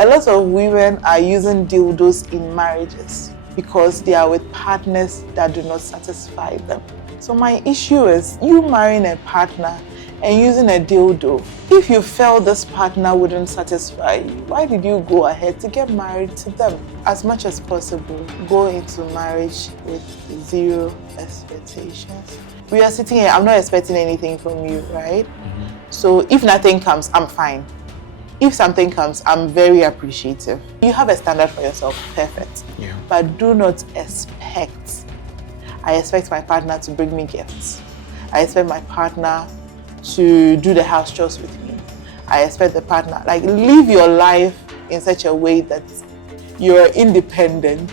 A lot of women are using dildos in marriages because they are with partners that do not satisfy them. So my issue is you marrying a partner and using a dildo. If you felt this partner wouldn't satisfy you, why did you go ahead to get married to them? As much as possible, go into marriage with zero expectations. We are sitting here, I'm not expecting anything from you, right? So if nothing comes, I'm fine. If something comes, I'm very appreciative. You have a standard for yourself, perfect. Yeah. But do not expect. I expect my partner to bring me gifts. I expect my partner to do the house chores with me. I expect the partner, like, live your life in such a way that you're independent.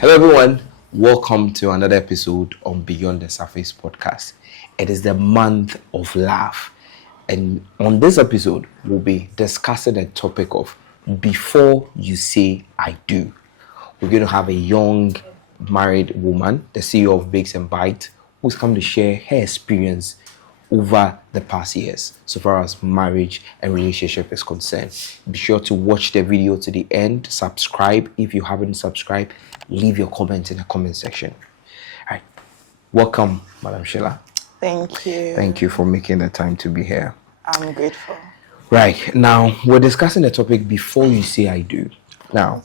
Hello everyone, welcome to another episode on Beyond the Surface podcast. It is the month of love, and on this episode we'll be discussing a topic of before you say I do. We're going to have a young married woman, the CEO of Bakes and Bite, who's come to share her experience over the past years so far as marriage and relationship is concerned. Be sure to watch the video to the end. Subscribe if you haven't subscribed. Leave your comment in the comment section. All right. Welcome, Madam Sheila. Thank you. Thank you for making the time to be here. I'm grateful. Right. Now, we're discussing the topic before you say I do. Now,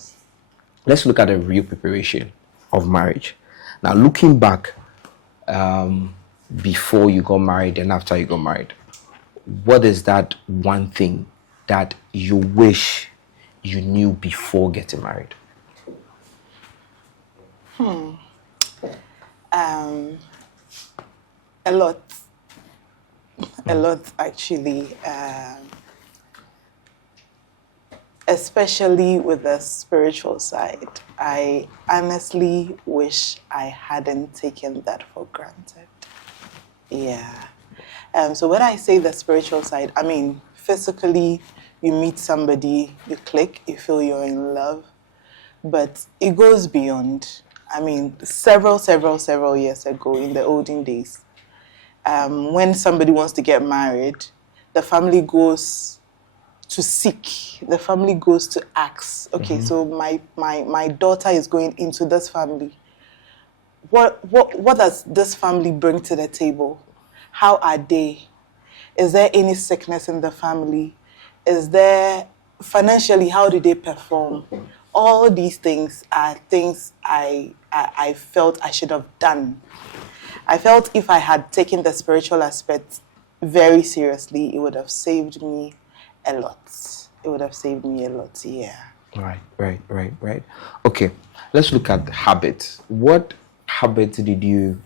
let's look at the real preparation of marriage. Now, looking back, before you got married and after you got married, what is that one thing that you wish you knew before getting married? A lot. A lot, actually. Especially with the spiritual side. I honestly wish I hadn't taken that for granted. Yeah. So when I say the spiritual side, I mean, physically, you meet somebody, you click, you feel you're in love, but it goes beyond. I mean, several years ago, in the olden days, when somebody wants to get married, the family goes to seek, the family goes to ask, okay, so my daughter is going into this family. What does this family bring to the table? How are they? Is there any sickness in the family? Is there, financially, how do they perform? All these things are things I felt I should have done. I felt if I had taken the spiritual aspect very seriously, it would have saved me a lot. It would have saved me a lot, yeah. Right. Okay, let's look at habits. What habit did you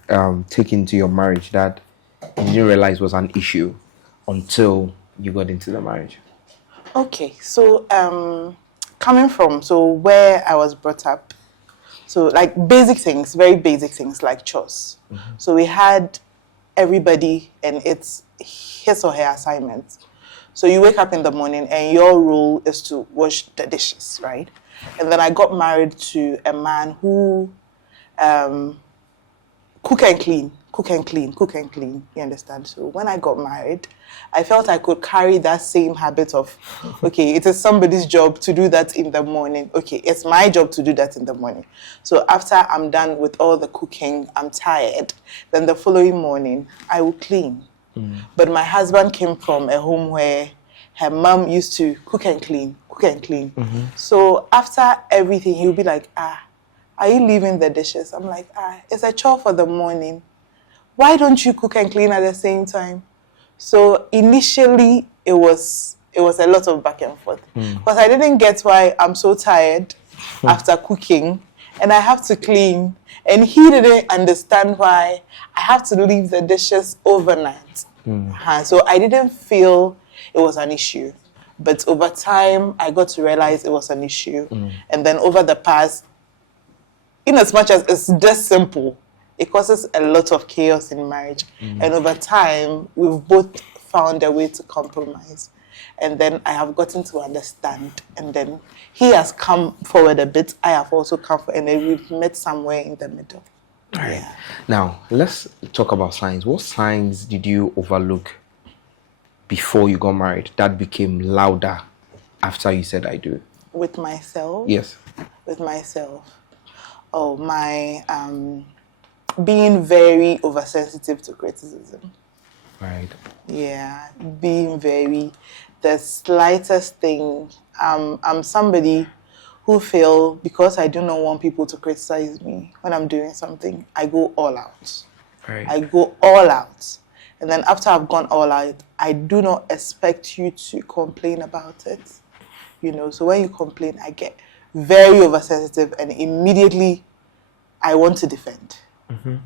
take into your marriage that you didn't realize was an issue until you got into the marriage? Okay, so coming from where I was brought up, so like basic things, very basic things like chores. So we had everybody and it's his or her assignment. So you wake up in the morning and your role is to wash the dishes, right? And then I got married to a man who cook and clean, you understand? So when I got married, I felt I could carry that same habit of, okay, it is somebody's job to do that in the morning. Okay, it's my job to do that in the morning. So after I'm done with all the cooking, I'm tired, then the following morning, I will clean. But my husband came from a home where her mom used to cook and clean. So after everything, he'll be like, are you leaving the dishes? I'm like, it's a chore for the morning. Why don't you cook and clean at the same time? So initially, it was a lot of back and forth. Because I didn't get why I'm so tired after cooking and I have to clean. And he didn't understand why I have to leave the dishes overnight. So I didn't feel it was an issue. But over time, I got to realize it was an issue. And then over the past, in as much as it's just simple, it causes a lot of chaos in marriage. And over time, we've both found a way to compromise. And then I have gotten to understand. And then he has come forward a bit. I have also come forward. And then we've met somewhere in the middle. All right. Now, let's talk about signs. What signs did you overlook before you got married that became louder after you said I do? With myself? Yes. With myself. Oh, my being very oversensitive to criticism. Right. Yeah, being very, the slightest thing. I'm somebody who feel because I do not want people to criticize me when I'm doing something, I go all out. Right. I go all out. And then after I've gone all out, I do not expect you to complain about it. You know, so when you complain, I get very oversensitive and immediately I want to defend.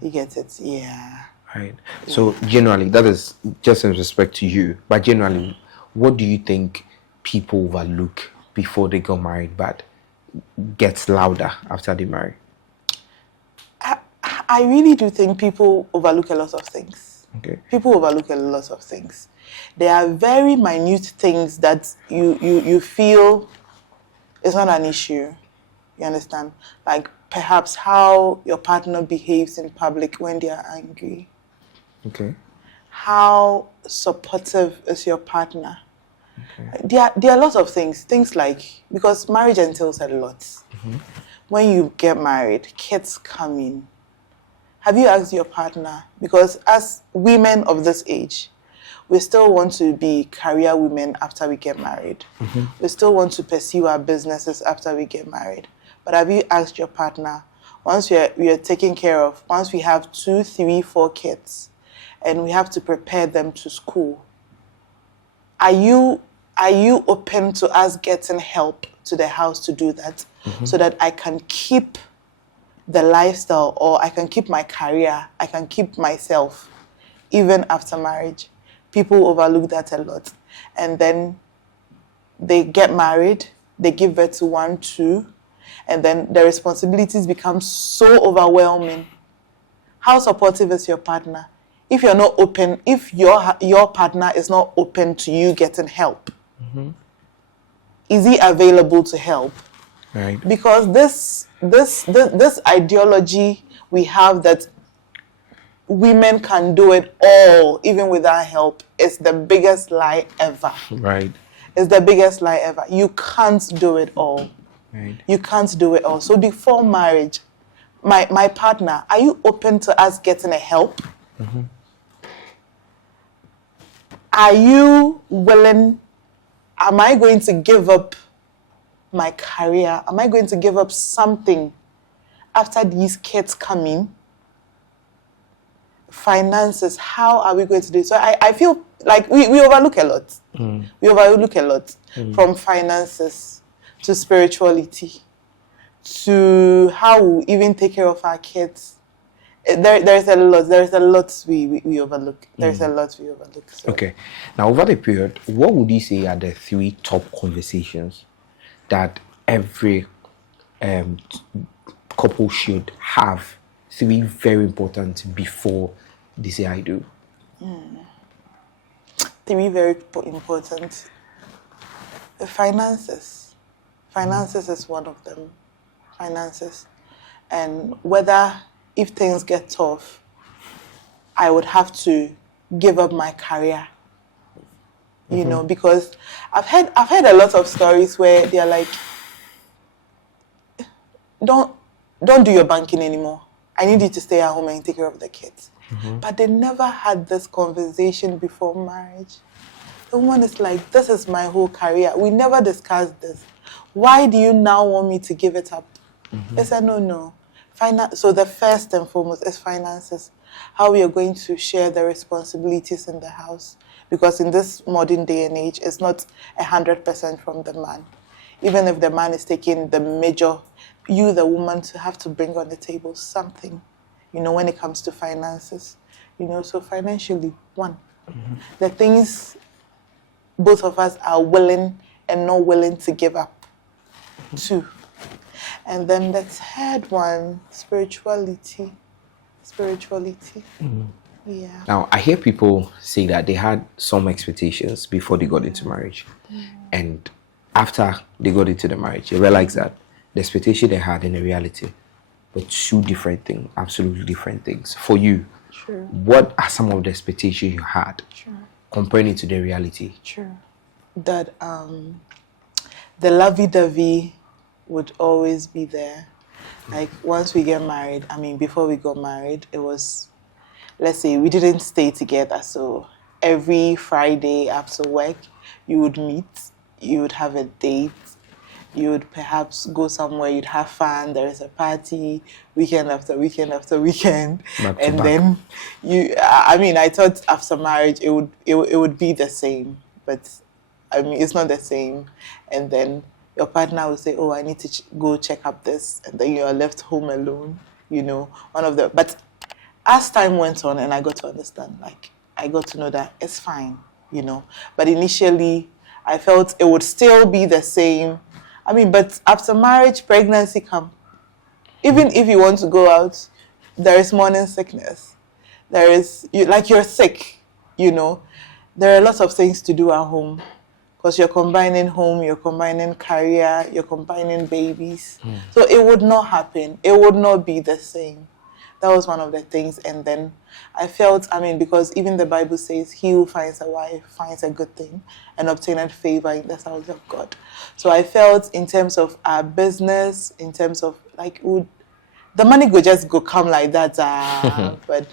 You get it? Yeah. Right. So generally, that is just in respect to you, but generally, what do you think people overlook before they got married but gets louder after they marry? I really do think people overlook a lot of things. Okay. People overlook a lot of things. There are very minute things that you feel is not an issue. You understand? Like perhaps how your partner behaves in public when they are angry. Okay. How supportive is your partner? Okay. There are lots of things. Things like, because marriage entails a lot. When you get married, kids come in. Have you asked your partner? Because as women of this age, we still want to be career women after we get married. We still want to pursue our businesses after we get married. But have you asked your partner, once we are taken care of, once we have 2, 3, 4 kids, and we have to prepare them to school, are you open to us getting help to the house to do that, so that I can keep the lifestyle, or I can keep my career, I can keep myself, even after marriage? People overlook that a lot. And then they get married, they give birth to 1, 2, and then the responsibilities become so overwhelming. How supportive is your partner? If you're not open, if your partner is not open to you getting help, is he available to help? Right. Because this ideology we have that women can do it all even without help is the biggest lie ever. Right. It's the biggest lie ever. You can't do it all. Right. You can't do it all. So before marriage, my partner, are you open to us getting a help? Are you willing? Am I going to give up my career? Am I going to give up something after these kids come in? Finances, how are we going to do it? So I feel like we overlook a lot. We overlook a lot, from finances to spirituality to how we even take care of our kids. There's a lot we overlook. There's a lot we overlook. So. Okay. Now, over the period, what would you say are the 3 top conversations that every couple should have? 3 very important before they say I do. 3 very important. The finances. Finances is one of them. Finances. And whether, if things get tough, I would have to give up my career. You know, because I've heard a lot of stories where they're like, don't do your banking anymore. I need you to stay at home and take care of the kids. But they never had this conversation before marriage. The woman is like, this is my whole career. We never discussed this. Why do you now want me to give it up? I said, no. So the first and foremost is finances. How we are going to share the responsibilities in the house. Because in this modern day and age, it's not 100% from the man. Even if the man is taking the major, you, the woman, to have to bring on the table something, you know, when it comes to finances. You know, so financially, 1. The things both of us are willing and not willing to give up. 2. And then the third one, spirituality. Yeah. Now, I hear people say that they had some expectations before they got into marriage. And after they got into the marriage, they realized that the expectation they had and the reality were 2 different things, absolutely different things. For you, True. what are some of the expectations you had comparing it to the reality. True. That the lovey-dovey would always be there. Like once we get married, I mean, before we got married, it was, let's say we didn't stay together. So every Friday after work, you would meet, you would have a date, you would perhaps go somewhere, you'd have fun, there is a party, weekend after weekend after weekend. Back to And back. then I mean, I thought after marriage it would be the same, but I mean, it's not the same. And then your partner will say, oh, I need to go check up this. And then you are left home alone, but as time went on and I got to understand, like, I got to know that it's fine, But initially, I felt it would still be the same. I mean, but after marriage, pregnancy come. Even if you want to go out, there is morning sickness. There is, you're sick, There are lots of things to do at home. Because you're combining home, you're combining career, you're combining babies. So it would not happen. It would not be the same. That was one of the things. And then I felt, because even the Bible says, he who finds a wife finds a good thing and obtaineth favor in the sight of God. So I felt in terms of our business, in terms of the money could just come like that. But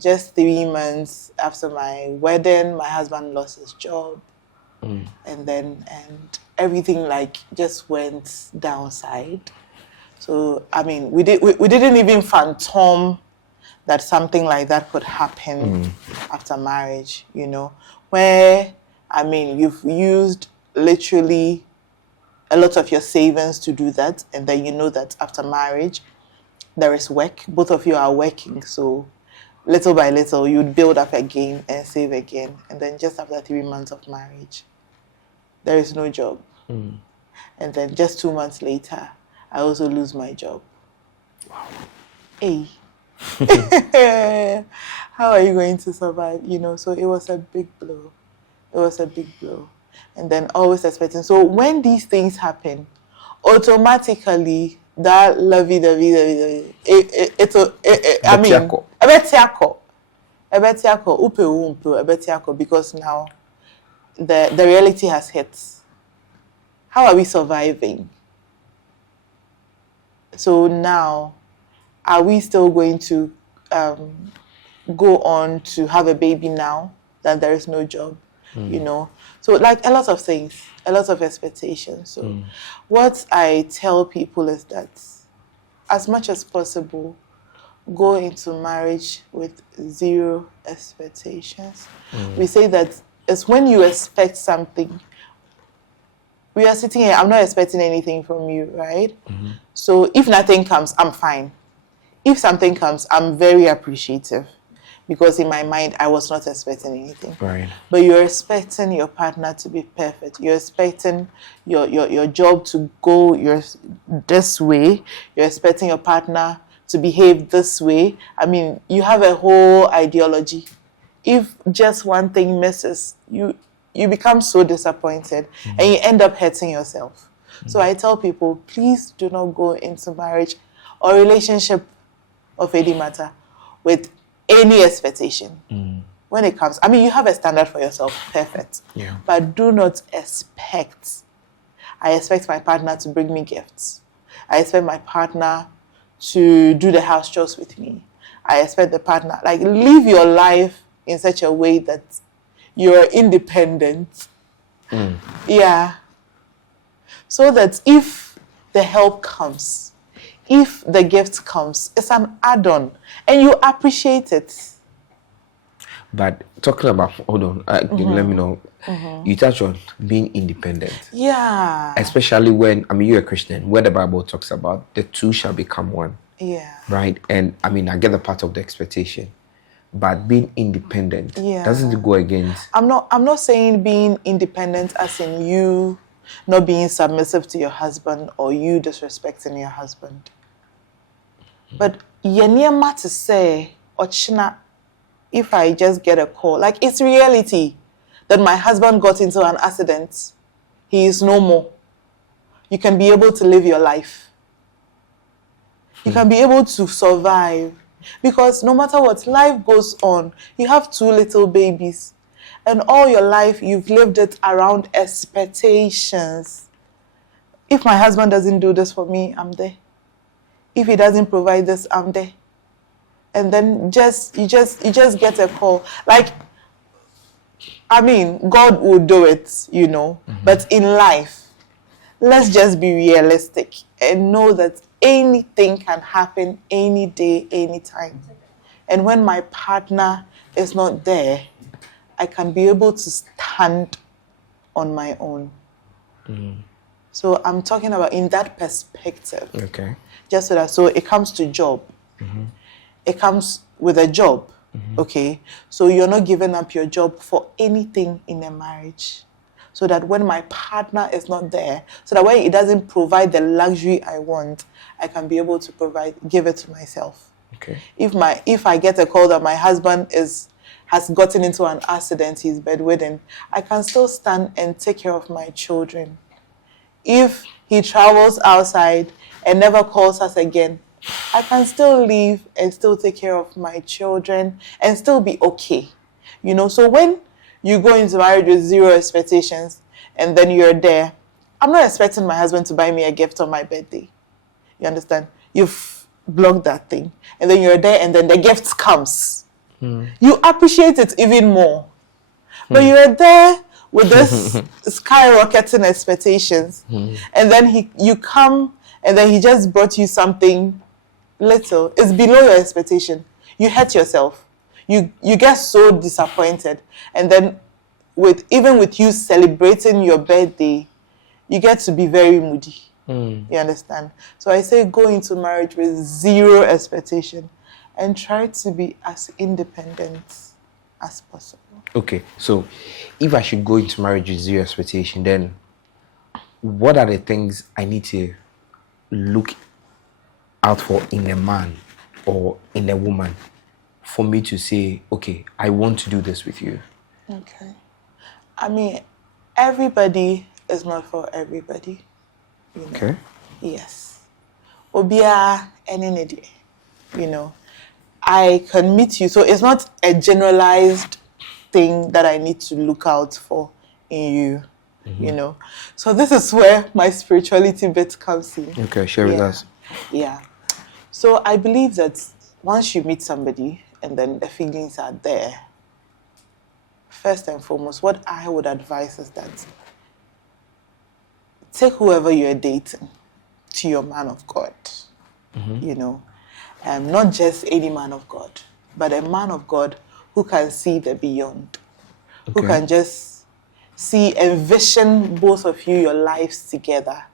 just 3 months after my wedding, my husband lost his job. And everything just went downside. So we didn't even phantom that something like that could happen after marriage, where you've used literally a lot of your savings to do that, and then you know that after marriage there is work, both of you are working, so little by little you'd build up again and save again, and then just after 3 months of marriage there is no job. And then just 2 months later, I also lose my job. Wow. Hey. How are you going to survive? So it was a big blow. And then always expecting. So when these things happen, automatically that lovey-dovey, because now the reality has hit. How are we surviving? So now, are we still going to go on to have a baby now that there is no job? So a lot of things, a lot of expectations. So what I tell people is that as much as possible, go into marriage with zero expectations. We say that it's when you expect something. We are sitting here, I'm not expecting anything from you, right? So if nothing comes, I'm fine. If something comes, I'm very appreciative, because in my mind, I was not expecting anything. Right. But you're expecting your partner to be perfect. You're expecting your job to go this way. You're expecting your partner to behave this way. You have a whole ideology. If just one thing misses, you become so disappointed and you end up hurting yourself. So I tell people, please do not go into marriage or relationship of any matter with any expectation. When it comes, you have a standard for yourself, perfect. Yeah. But do not expect. I expect my partner to bring me gifts. I expect my partner to do the house chores with me. I expect the partner, live your life in such a way that you're independent. Yeah. So that if the help comes, if the gift comes, it's an add-on and you appreciate it. But talking about, hold on, let me know. You touch on being independent. Yeah. Especially when, you're a Christian, where the Bible talks about the two shall become one. Yeah. Right? And I get the part of the expectation. But being independent, doesn't it go against? I'm not saying being independent as in you not being submissive to your husband or you disrespecting your husband. But yeniyama to say, Ochina, if I just get a call, it's reality that my husband got into an accident, he is no more. You can be able to live your life. You can be able to survive. Because no matter what, life goes on. You have 2 little babies, and all your life you've lived it around expectations. If my husband doesn't do this for me, I'm there. If he doesn't provide this, I'm there. And then you just get a call. Like, I mean, God will do it, you know. But in life, let's just be realistic and know that anything can happen any day, anytime. And when my partner is not there, I can be able to stand on my own. So I'm talking about in that perspective. Okay. Just so it comes to job. It comes with a job. Okay. So you're not giving up your job for anything in a marriage. So that when my partner is not there, so that when it doesn't provide the luxury I want, I can be able to give it to myself. Okay. If I get a call that my husband has gotten into an accident, he's bedridden, I can still stand and take care of my children. If he travels outside and never calls us again, I can still leave and still take care of my children and still be okay. You know, so when you go into marriage with 0 expectations and then you're there, I'm not expecting my husband to buy me a gift on my birthday. You understand? You've blocked that thing. And then you're there and then the gift comes. You appreciate it even more. But you're there with this skyrocketing expectations. And then you come and then he just brought you something little. It's below your expectation. You hurt yourself. You get so disappointed. And then even with you celebrating your birthday, you get to be very moody. You understand? So I say go into marriage with 0 expectation and try to be as independent as possible. Okay, so if I should go into marriage with 0 expectation, then what are the things I need to look out for in a man or in a woman for me to say, okay, I want to do this with you? Okay. I mean, everybody is not for everybody. You know? Okay. Yes. Obia any you know. I can meet you. So it's not a generalized thing that I need to look out for in you. You know. So this is where my spirituality bit comes in. Okay, share with us. Yeah. So I believe that once you meet somebody and then the feelings are there, first and foremost, what I would advise is that take whoever you're dating to your man of God. You know, not just any man of God, but a man of God who can see the beyond, who can just envision both of you, your lives together.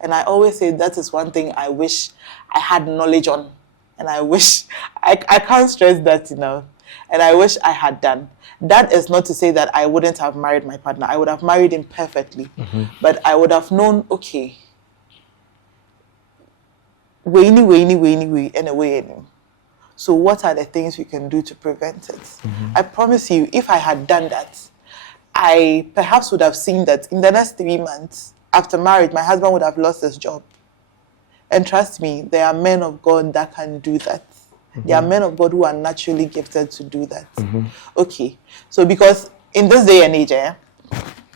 And I always say that is one thing I wish I had knowledge on. And I wish, I can't stress that enough. And I wish I had done. That is not to say that I wouldn't have married my partner. I would have married him perfectly. But I would have known, okay, so what are the things we can do to prevent it? I promise you, if I had done that, I perhaps would have seen that in the next 3 months, after marriage, my husband would have lost his job. And trust me, there are men of God that can do that. There are men of God who are naturally gifted to do that. Okay, so because in this day and age,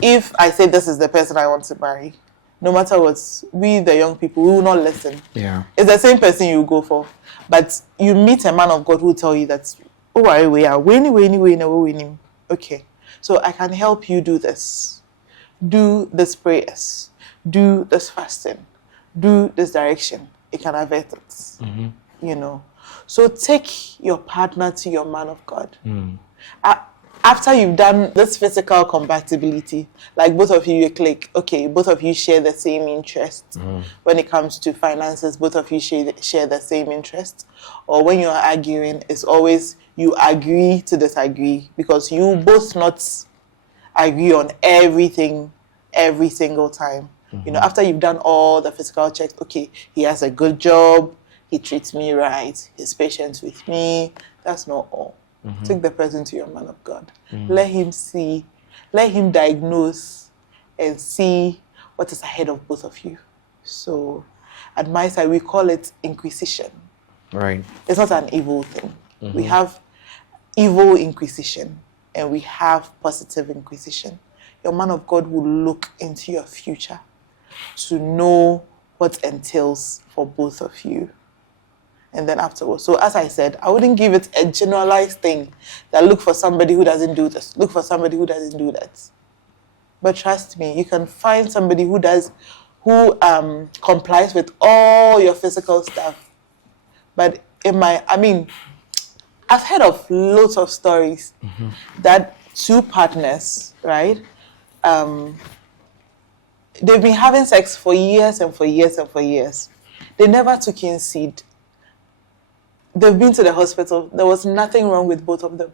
if I say this is the person I want to marry, no matter what, we the young people, we will not listen. Yeah. It's the same person you go for. But you meet a man of God who will tell you that, okay, so I can help you do this. Do this prayers. Do this fasting. Do this direction. It can avert it. You know. So take your partner to your man of God. After you've done this physical compatibility, like both of you click, okay, both of you share the same interests. When it comes to finances, both of you share the same interests. Or when you're arguing, it's always you agree to disagree because you both not agree on everything every single time. You know, after you've done all the physical checks, okay, he has a good job, he treats me right, he's patient with me. That's not all. Take the person to your man of God. Let him see, let him diagnose and see what is ahead of both of you. So at my side, we call it inquisition. Right. It's not an evil thing. We have evil inquisition and we have positive inquisition. Your man of God will look into your future to know what entails for both of you. And then afterwards. So as I said, I wouldn't give it a generalized thing that look for somebody who doesn't do this, look for somebody who doesn't do that. But trust me, you can find somebody who complies with all your physical stuff. But I've heard of lots of stories that two partners, right? They've been having sex for years and for years and for years. They never took in seed. They've been to the hospital. There was nothing wrong with both of them.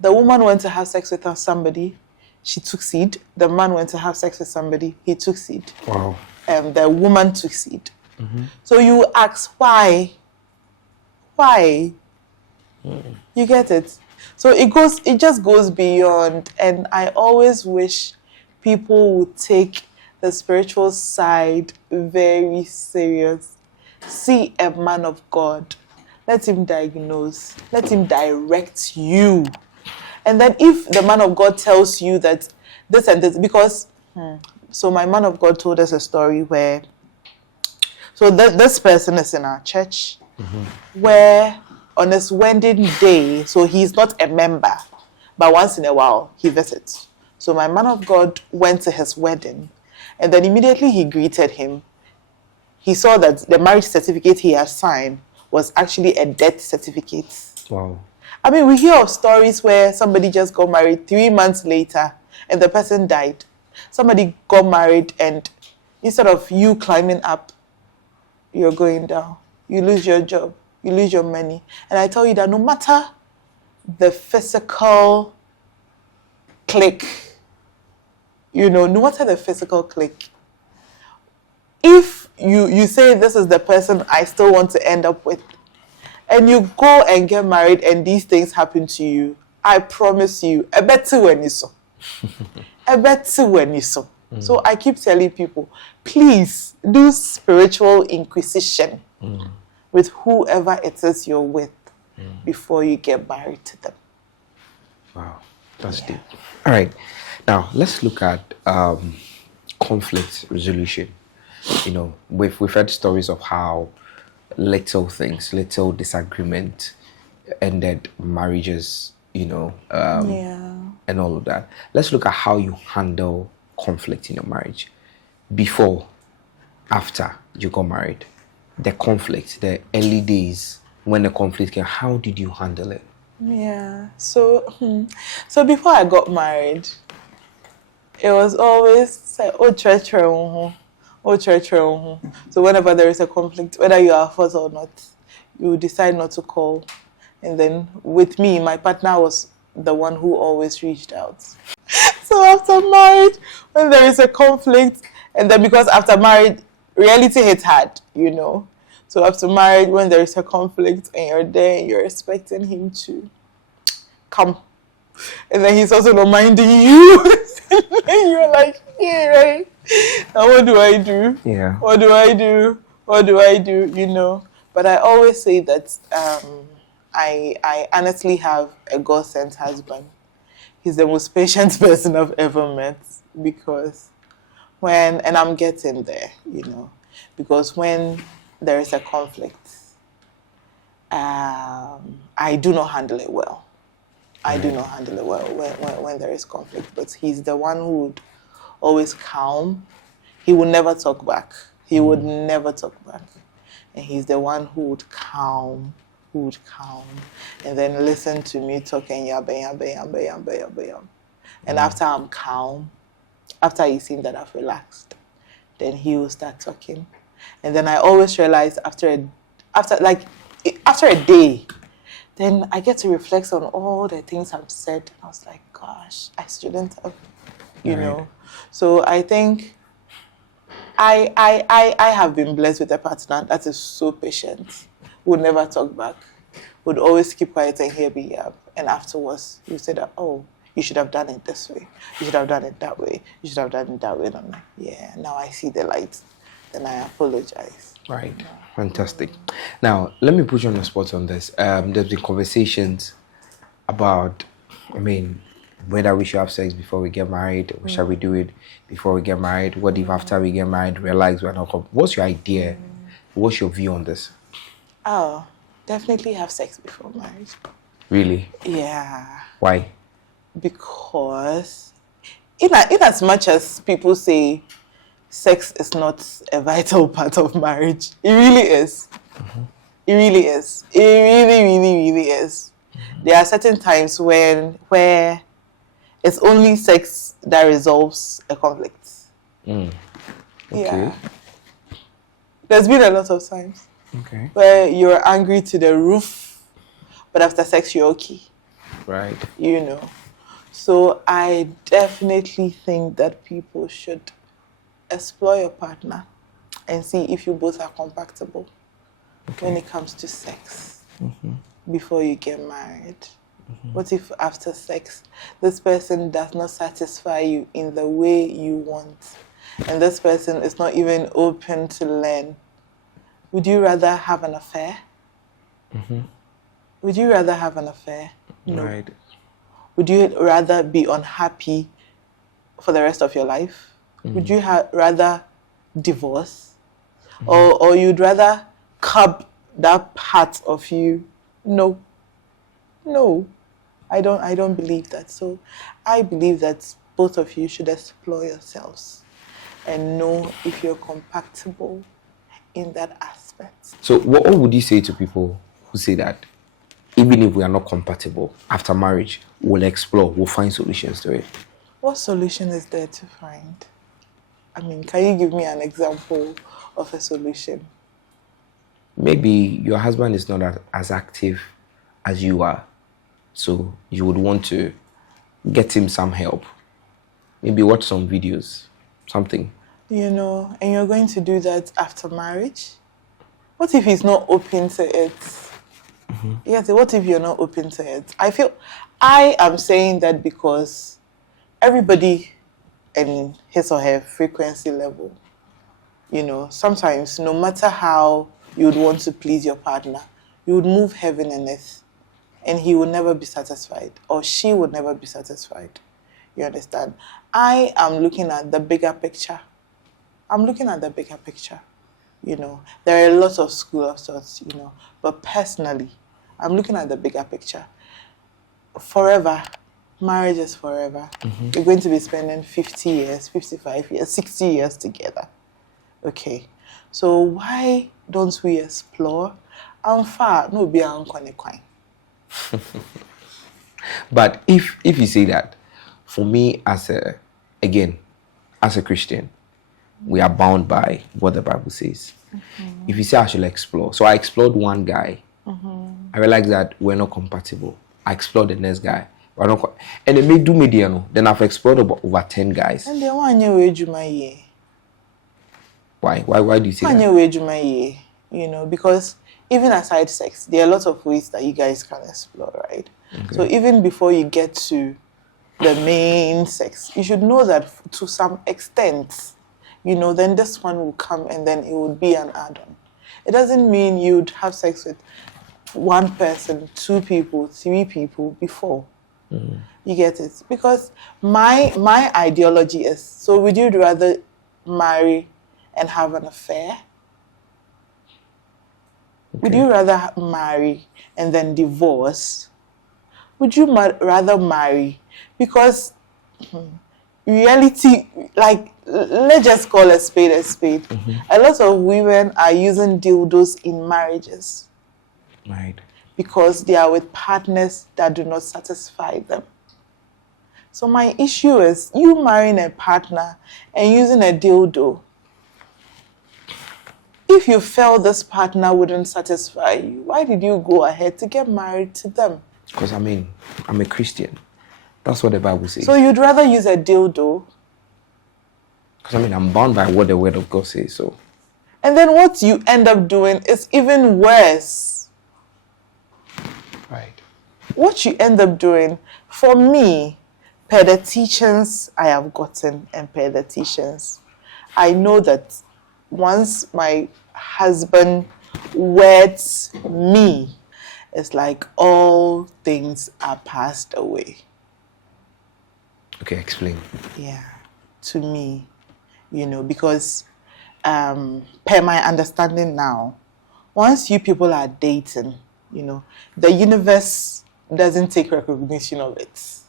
The woman went to have sex with somebody. She took seed. The man went to have sex with somebody. He took seed. Wow. The woman took seed. So you ask why? Why? You get it? So it just goes beyond. And I always wish people would take the spiritual side very serious. See a man of God. Let him diagnose. Let him direct you. And then if the man of God tells you that this and this, because, so my man of God told us a story where, so this person is in our church, where on his wedding day, so he's not a member, but once in a while he visits. So my man of God went to his wedding, and then immediately he greeted him. He saw that the marriage certificate he had signed was actually a death certificate. Wow. I mean, we hear of stories where somebody just got married 3 months later and the person died. Somebody got married and instead of you climbing up, you're going down. You lose your job. You lose your money. And I tell you that no matter the physical click, no matter the physical click, if you say this is the person I still want to end up with, and you go and get married and these things happen to you, I promise you, I bet you when you saw. So I keep telling people, please do spiritual inquisition with whoever it is you're with before you get married to them. Wow, that's deep. All right, now let's look at conflict resolution. We've heard stories of how little things, little disagreement ended marriages, and all of that. Let's look at how you handle conflict in your marriage. Before, after you got married, the conflict, the early days when the conflict came, how did you handle it? Yeah. So before I got married, it was always say, church. So whenever there is a conflict, whether you are forced or not, you decide not to call. And then with me, my partner was the one who always reached out. So after marriage, when there is a conflict, and then because after marriage, reality hits hard, So after marriage, when there is a conflict and you're there and you're expecting him to come, and then he's also not minding you, and you're like, yeah, right. Now what do I do? Yeah. What do I do? But I always say that I honestly have a God-sent husband. He's the most patient person I've ever met because and I'm getting there, because when there is a conflict, I do not handle it well. I do not handle it well when there is conflict, but he's the one who would always calm. He would never talk back. And he's the one who would calm, and then listen to me talking yabba. And after I'm calm, after he's seen that I've relaxed, then he will start talking. And then I always realize after a day, then I get to reflect on all the things I've said. I was like, gosh, I shouldn't have, Right. So I think I have been blessed with a partner that is so patient, would never talk back, would always keep quiet and hear me up. And afterwards, you say that, oh, you should have done it this way. You should have done it that way. You should have done it that way. And I'm like, yeah, now I see the light. Then I apologize. Right. Fantastic. Now, let me put you on the spot on this. There's been conversations about, I mean, whether we should have sex before we get married, or shall we do it before we get married? What if after we get married, realize we're not What's your idea? What's your view on this? Oh, definitely have sex before marriage. Really? Yeah. Why? Because in as much as people say sex is not a vital part of marriage, it really is. It really is. It really, really, really is. There are certain times where it's only sex that resolves a conflict. Okay. Yeah. There's been a lot of times Okay. where you're angry to the roof, but after sex you're okay. Right. You know. So I definitely think that people should explore your partner and see if you both are compatible when it comes to sex before you get married. What if after sex this person does not satisfy you in the way you want, and this person is not even open to learn? Would you rather have an affair? Would you rather have an affair? No. Right. Would you rather be unhappy for the rest of your life? Would you rather divorce? Or you'd rather curb that part of you? No. No. I don't believe that. So I believe that both of you should explore yourselves and know if you're compatible in that aspect. So what would you say to people who say that even if we are not compatible after marriage, we'll explore, we'll find solutions to it? What solution is there to find? I mean, can you give me an example of a solution? Maybe your husband is not as active as you are, so you would want to get him some help. Maybe watch some videos, something. You know, and you're going to do that after marriage? What if he's not open to it? Yes, what if you're not open to it? I am saying that because everybody and his or her frequency level, you know, sometimes no matter how you would want to please your partner, you would move heaven and earth and he would never be satisfied or she would never be satisfied. You understand? I am looking at the bigger picture. You know, there are lots of school of thoughts, you know, but personally, I'm looking at the bigger picture. Forever, marriage is forever. You're going to be spending 50 years, 55 years, 60 years together. Okay, so why don't we explore? No be But if you say that, for me as a Christian, we are bound by what the Bible says. If you say I should explore, so I explored one guy, I realized that we're not compatible. I explored the next guy, we're not, and it may do mediano. Then I've explored over 10 guys. And then one year wage my year. Why do you say that? One year wage my year. You know, because even aside sex, there are lots of ways that you guys can explore, right? Okay. So even before you get to the main sex, you should know that to some extent, you know, then this one will come and then it would be an add-on. It doesn't mean you'd have sex with one person, two people, three people before. You get it? Because my ideology is, so would you rather marry and have an affair? Okay. Would you rather marry and then divorce? Would you rather marry? Because reality, like, let's just call a spade a spade. A lot of women are using dildos in marriages. Right. Because they are with partners that do not satisfy them. So my issue is you marrying a partner and using a dildo. If you felt this partner wouldn't satisfy you, why did you go ahead to get married to them? Because I'm a Christian. That's what the Bible says. So you'd rather use a dildo? Because I'm bound by what the Word of God says. So. And then what you end up doing is even worse. Right. What you end up doing, for me, per the teachings I have gotten and per the teachings, I know that once my husband words me, it's like all things are passed away. Okay, explain. Yeah, to me, because per my understanding now, once you people are dating, the universe doesn't take recognition of it.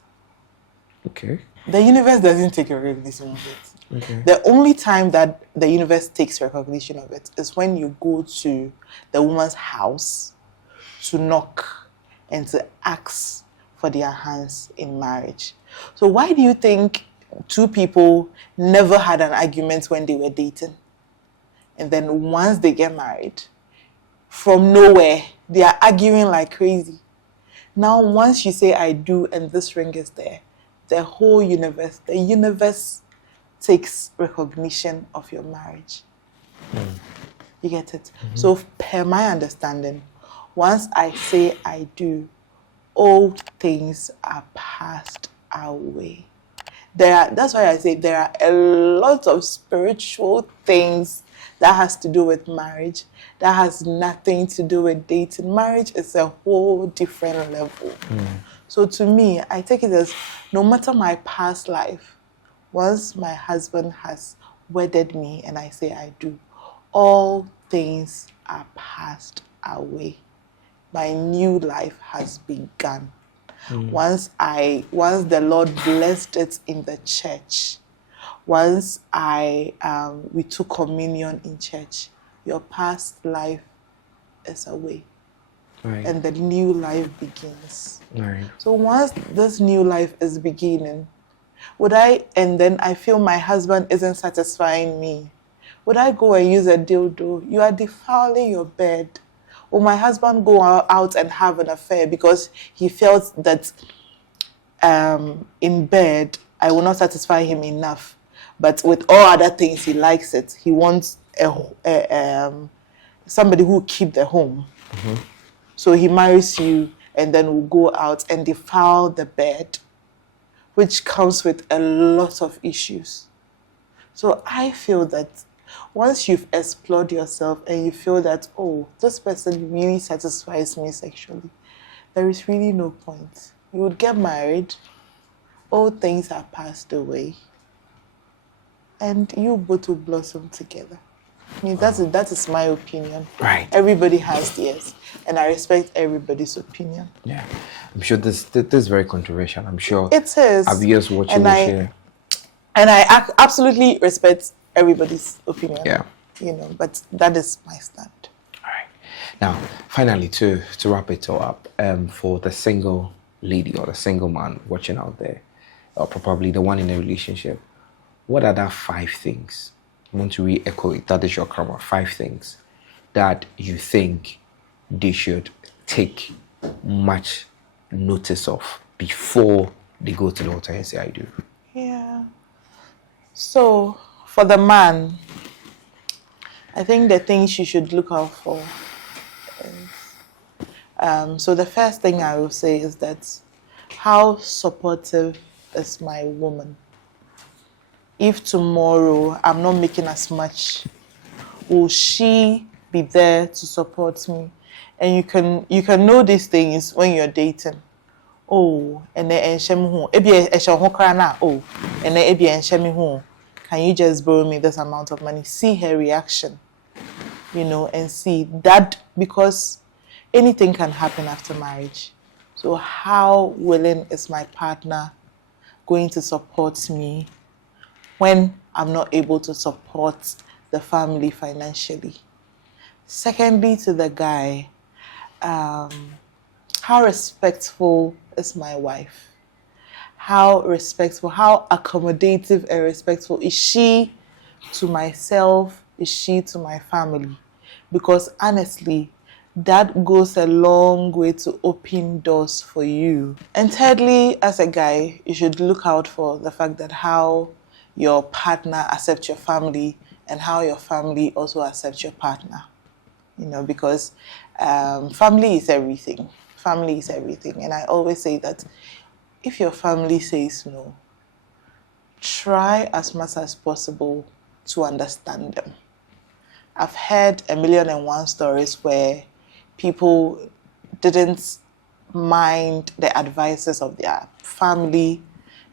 Okay. The universe doesn't take recognition of it. Okay. The only time that the universe takes recognition of it is when you go to the woman's house to knock and to ask for their hands in marriage. So why do you think two people never had an argument when they were dating? And then once they get married, from nowhere, they are arguing like crazy. Now, once you say I do and this ring is there, the universe takes recognition of your marriage. You get it? Mm-hmm. So, per my understanding, once I say I do, all things are passed away. That's why I say there are a lot of spiritual things that has to do with marriage that has nothing to do with dating. Marriage is a whole different level. So to me, I take it as no matter my past life, once my husband has wedded me and I say I do, all things are passed away. My new life has begun. Once the Lord blessed it in the church, once we took communion in church, your past life is away. Right. And the new life begins. Right. So once this new life is beginning, and then I feel my husband isn't satisfying me, would I go and use a dildo? You are defiling your bed. Will my husband go out and have an affair because he felt that in bed I will not satisfy him enough, but with all other things he likes it. He wants somebody who will keep the home. Mm-hmm. So he marries you and then will go out and defile the bed, which comes with a lot of issues. So I feel that once you've explored yourself and you feel that, oh, this person really satisfies me sexually, there is really no point. You would get married, all things are passed away, and you both will blossom together. I mean, that is my opinion. Right. Everybody has theirs, and I respect everybody's opinion. Yeah. I'm sure this is very controversial. I'm sure it is. Our viewers watching will share. And I absolutely respect everybody's opinion. Yeah. But that is my stand. All right. Now, finally, to wrap it all up, for the single lady or the single man watching out there, or probably the one in a relationship, what are that 5 things? I want to re-echo it. That is your karma. 5 things that you think they should take much notice of before they go to the altar and say, I do. Yeah. So, for the man, I think the things you should look out for is, so the first thing I will say is that how supportive is my woman? If tomorrow I'm not making as much, will she be there to support me? And you can know these things when you're dating. Oh, and then can you just borrow me this amount of money? See her reaction, and see that, because anything can happen after marriage. So how willing is my partner going to support me when I'm not able to support the family financially? Secondly, to the guy, how respectful is my wife? How respectful, how accommodative and respectful is she to myself? Is she to my family? Because honestly, that goes a long way to open doors for you. And thirdly, as a guy, you should look out for the fact that how your partner accepts your family and how your family also accepts your partner. Because family is everything. Family is everything. And I always say that if your family says no, try as much as possible to understand them. I've heard 1,000,001 stories where people didn't mind the advices of their family,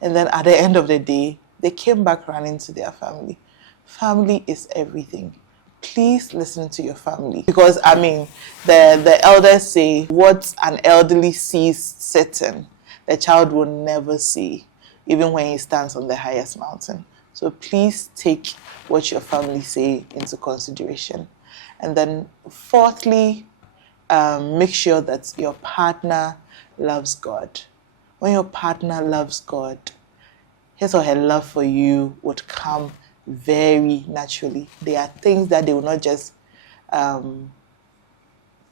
and then at the end of the day, they came back running to their family. Family is everything. Please listen to your family, because I mean, the elders say what an elderly sees sitting, the child will never see, even when he stands on the highest mountain. So please take what your family say into consideration. And then fourthly, make sure that your partner loves God. When your partner loves God, his or her love for you would come very naturally. There are things that they will not just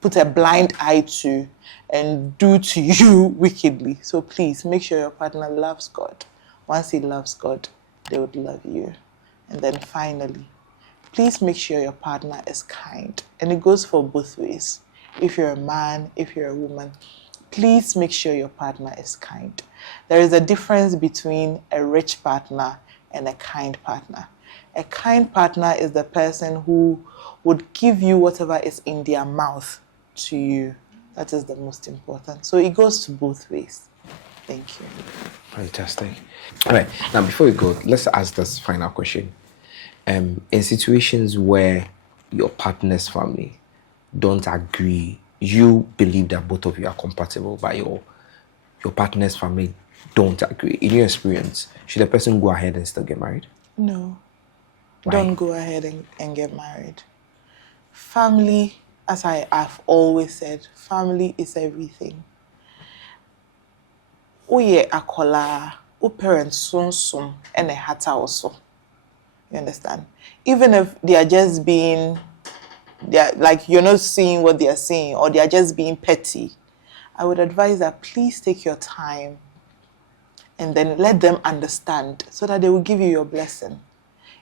put a blind eye to and do to you wickedly. So please make sure your partner loves God. Once he loves God, they would love you. And then finally, please make sure your partner is kind. And it goes for both ways. If you're a man, if you're a woman, please make sure your partner is kind. There is a difference between a rich partner and a kind partner. A kind partner is the person who would give you whatever is in their mouth to you. That is the most important. So it goes to both ways. Thank you. Fantastic. All right. Now, before we go, let's ask this final question. In situations where your partner's family don't agree, you believe that both of you are compatible, but your partner's family don't agree. In your experience, should a person go ahead and still get married? No. Why? Don't go ahead and get married. Family, as I've always said, family is everything. Oye akola, o parents sum and a hata also. You understand? Even if they are just being, they're like, you're not seeing what they are saying, or they are just being petty, I would advise that please take your time and then let them understand so that they will give you your blessing.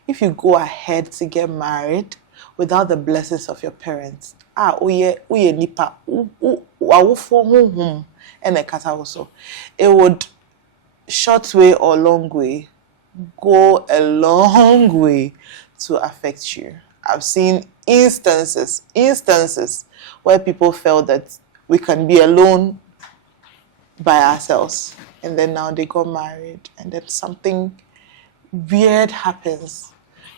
If you go ahead to get married without the blessings of your parents, nipa and a kata also, it would short way or long way go a long way to affect you. I've seen instances where people felt that we can be alone by ourselves, and then now they got married, and then something weird happens.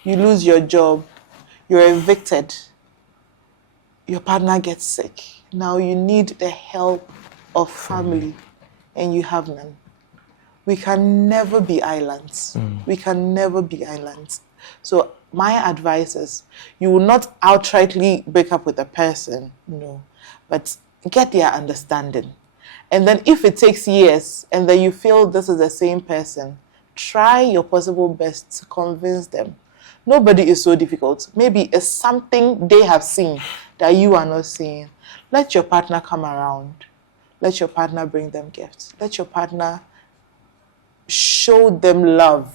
You lose your job, you're evicted, your partner gets sick. Now you need the help of family, and you have none. We can never be islands. We can never be islands. So my advice is, you will not outrightly break up with a person, no, but get their understanding. And then if it takes years and then you feel this is the same person, try your possible best to convince them. Nobody is so difficult. Maybe it's something they have seen that you are not seeing. Let your partner come around. Let your partner bring them gifts. Let your partner show them love.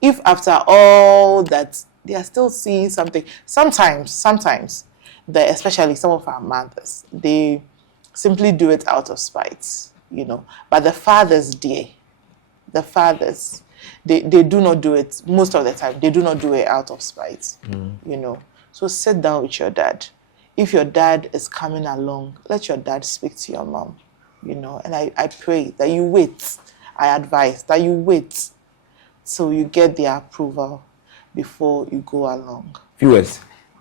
If after all that they are still seeing something, sometimes, especially some of our mothers, they simply do it out of spite, But the fathers, they do not do it most of the time. They do not do it out of spite, So sit down with your dad. If your dad is coming along, let your dad speak to your mom, And I pray that you wait. I advise that you wait so you get their approval before you go along. Viewers,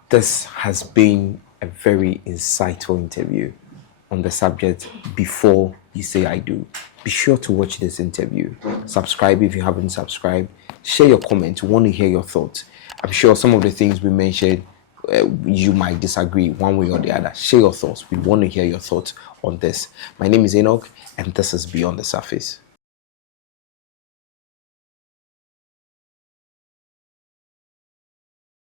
this has been a very insightful interview on the subject Before You Say I Do. Be sure to watch this interview. Subscribe if you haven't subscribed. Share your comments. We want to hear your thoughts. I'm sure some of the things we mentioned, you might disagree one way or the other. Share your thoughts. We want to hear your thoughts on this. My name is Enoch, and this is Beyond the Surface.